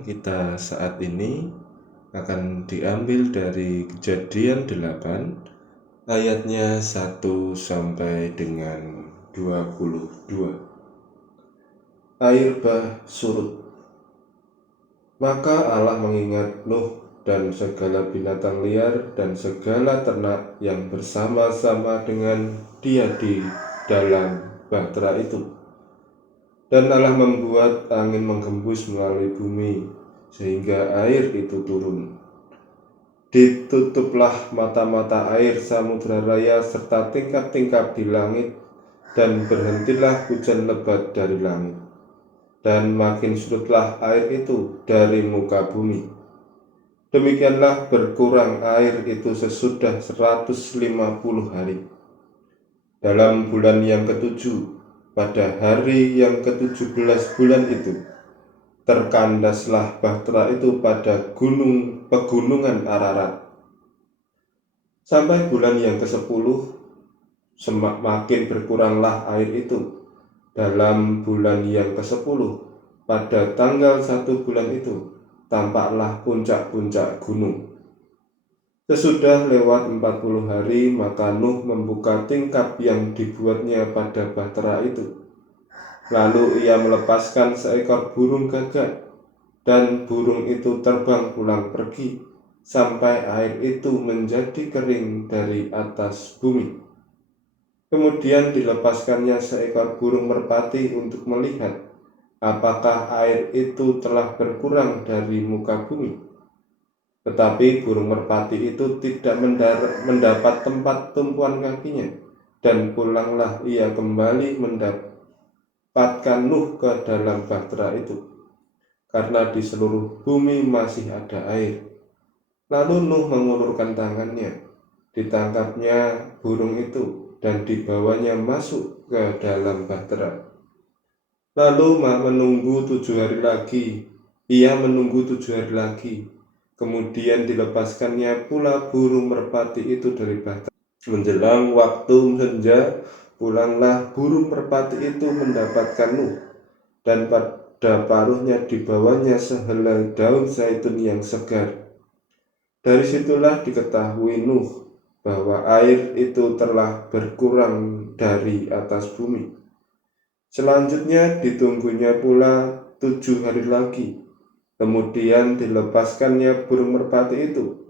bacaan kita saat ini akan diambil dari Kejadian 8 ayatnya 1 sampai dengan 22. Air bah surut. Maka Allah mengingat Nuh dan segala binatang liar dan segala ternak yang bersama-sama dengan dia di dalam bahtera itu. Dan Allah membuat angin menggembus melalui bumi, sehingga air itu turun. Ditutuplah mata-mata air samudra raya serta tingkap-tingkap di langit, dan berhentilah hujan lebat dari langit. Dan makin surutlah air itu dari muka bumi. Demikianlah berkurang air itu sesudah 150 hari. Dalam bulan yang ketujuh, pada hari yang ke-17 bulan itu, terkandaslah bahtera itu pada pegunungan Ararat. Sampai bulan yang ke-10, semakin berkuranglah air itu. Dalam bulan yang ke-10, pada tanggal 1 bulan itu, tampaklah puncak-puncak gunung. Sesudah lewat 40 hari, maka Nuh membuka tingkap yang dibuatnya pada bahtera itu. Lalu ia melepaskan seekor burung gagak, dan burung itu terbang pulang pergi, sampai air itu menjadi kering dari atas bumi. Kemudian dilepaskannya seekor burung merpati untuk melihat apakah air itu telah berkurang dari muka bumi. Tetapi burung merpati itu tidak mendapat tempat tumpuan kakinya, dan pulanglah ia kembali mendapatkan Nuh ke dalam bahtera itu, karena di seluruh bumi masih ada air. Lalu Nuh mengulurkan tangannya, ditangkapnya burung itu, dan dibawanya masuk ke dalam bahtera. Lalu menunggu 7 hari lagi, ia menunggu 7 hari lagi. Kemudian dilepaskannya pula burung merpati itu dari bahtera. Menjelang waktu senja, pulanglah burung merpati itu mendapatkan Nuh, dan pada paruhnya dibawanya sehelai daun zaitun yang segar. Dari situlah diketahui Nuh bahwa air itu telah berkurang dari atas bumi. Selanjutnya ditunggunya pula 7 hari lagi. Kemudian dilepaskannya burung merpati itu,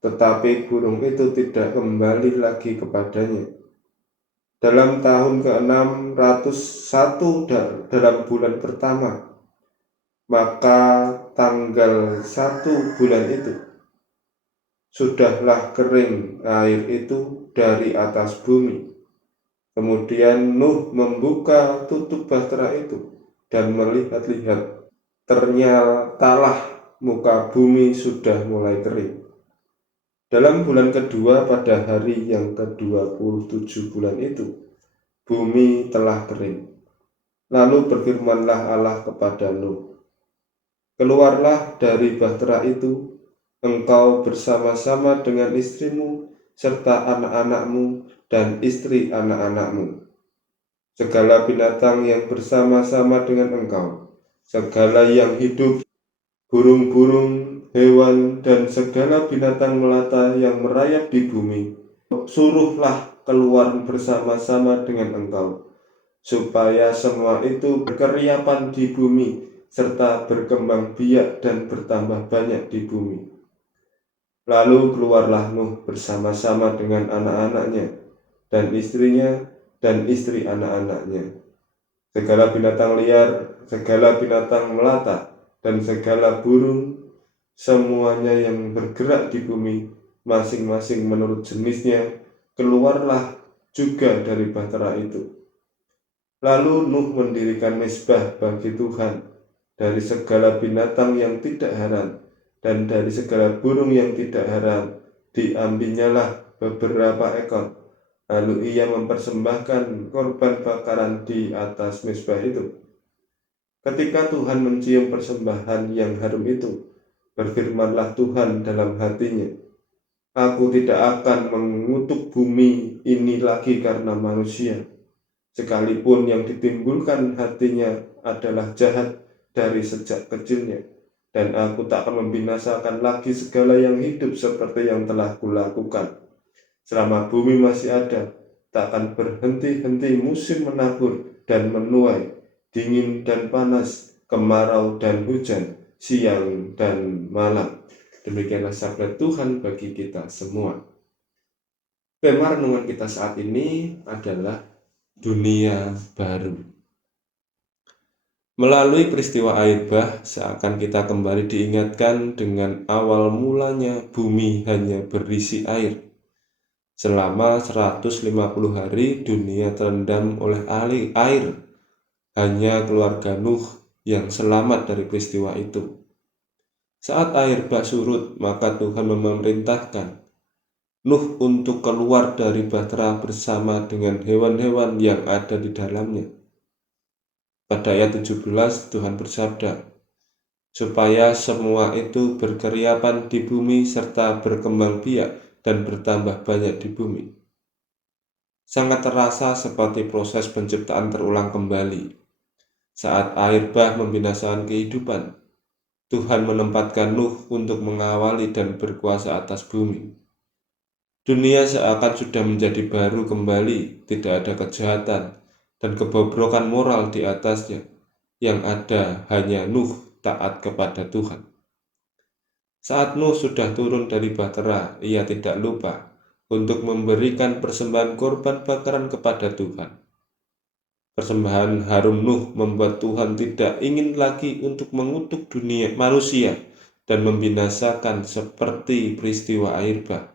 tetapi burung itu tidak kembali lagi kepadanya. Dalam tahun ke-601 dalam bulan pertama, maka tanggal 1 bulan itu, sudahlah kering air itu dari atas bumi. Kemudian Nuh membuka tutup bahtera itu dan melihat-lihat, ternyatalah muka bumi sudah mulai kering. Dalam bulan kedua pada hari yang ke-27 bulan itu, bumi telah kering. Lalu berfirmanlah Allah kepada Nuh, "Keluarlah dari bahtera itu, engkau bersama-sama dengan istrimu, serta anak-anakmu dan istri anak-anakmu, segala binatang yang bersama-sama dengan engkau, segala yang hidup, burung-burung, hewan, dan segala binatang melata yang merayap di bumi, suruhlah keluar bersama-sama dengan engkau, supaya semua itu berkeriapan di bumi, serta berkembang biak dan bertambah banyak di bumi." Lalu keluarlah Nuh bersama-sama dengan anak-anaknya, dan istrinya, dan istri anak-anaknya, segala binatang liar, segala binatang melata, dan segala burung, semuanya yang bergerak di bumi, masing-masing menurut jenisnya, keluarlah juga dari bahtera itu. Lalu Nuh mendirikan mezbah bagi Tuhan dari segala binatang yang tidak haram, dan dari segala burung yang tidak haram diambilnyalah beberapa ekor. Lalu ia mempersembahkan korban bakaran di atas mezbah itu. Ketika Tuhan mencium persembahan yang harum itu, berfirmanlah Tuhan dalam hatinya, "Aku tidak akan mengutuk bumi ini lagi karena manusia, sekalipun yang ditimbulkan hatinya adalah jahat dari sejak kecilnya." dan aku tak akan membinasakan lagi segala yang hidup seperti yang telah kulakukan. Selama bumi masih ada, tak akan berhenti-henti musim menabur dan menuai, dingin dan panas, kemarau dan hujan, siang dan malam. Demikianlah sabda Tuhan bagi kita semua. Tema renungan kita saat ini adalah dunia baru. Melalui peristiwa air bah, seakan kita kembali diingatkan dengan awal mulanya bumi hanya berisi air. Selama 150 hari dunia terendam oleh air. Hanya keluarga Nuh yang selamat dari peristiwa itu. Saat air bah surut, maka Tuhan memerintahkan Nuh untuk keluar dari bahtera bersama dengan hewan-hewan yang ada di dalamnya. Pada ayat 17 Tuhan bersabda, supaya semua itu berkeriapan di bumi serta berkembang biak dan bertambah banyak di bumi. Sangat terasa seperti proses penciptaan terulang kembali. Saat air bah membinasakan kehidupan, Tuhan menempatkan Nuh untuk mengawali dan berkuasa atas bumi. Dunia seakan sudah menjadi baru kembali, tidak ada kejahatan dan kebobrokan moral di atasnya. Yang ada hanya Nuh taat kepada Tuhan. Saat Nuh sudah turun dari bahtera, ia tidak lupa untuk memberikan persembahan korban bakaran kepada Tuhan. Persembahan harum Nuh membuat Tuhan tidak ingin lagi untuk mengutuk dunia manusia dan membinasakan seperti peristiwa air bah.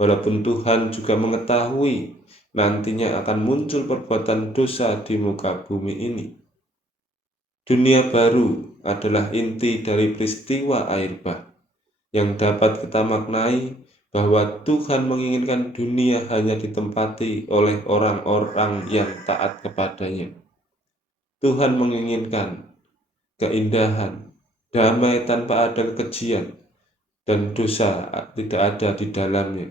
Walaupun Tuhan juga mengetahui nantinya akan muncul perbuatan dosa di muka bumi ini. Dunia baru adalah inti dari peristiwa air bah, yang dapat kita maknai bahwa Tuhan menginginkan dunia hanya ditempati oleh orang-orang yang taat kepadanya. Tuhan menginginkan keindahan, damai tanpa ada kekejian, dan dosa tidak ada di dalamnya.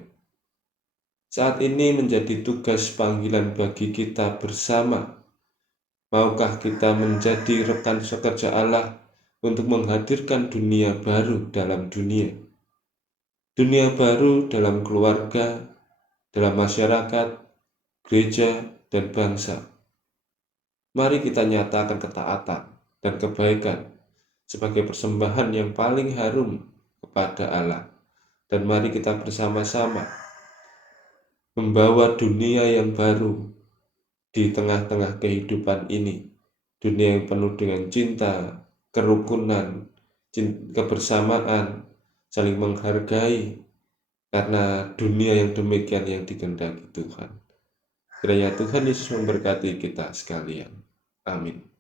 Saat ini menjadi tugas panggilan bagi kita bersama. Maukah kita menjadi rekan sekerja Allah untuk menghadirkan dunia baru dalam dunia? Dunia baru dalam keluarga, dalam masyarakat, gereja, dan bangsa. Mari kita nyatakan ketaatan dan kebaikan sebagai persembahan yang paling harum kepada Allah. Dan mari kita bersama-sama membawa dunia yang baru di tengah-tengah kehidupan ini. Dunia yang penuh dengan cinta, kerukunan, kebersamaan, saling menghargai, karena dunia yang demikian yang dikehendaki Tuhan. Kiranya Tuhan Yesus memberkati kita sekalian. Amin.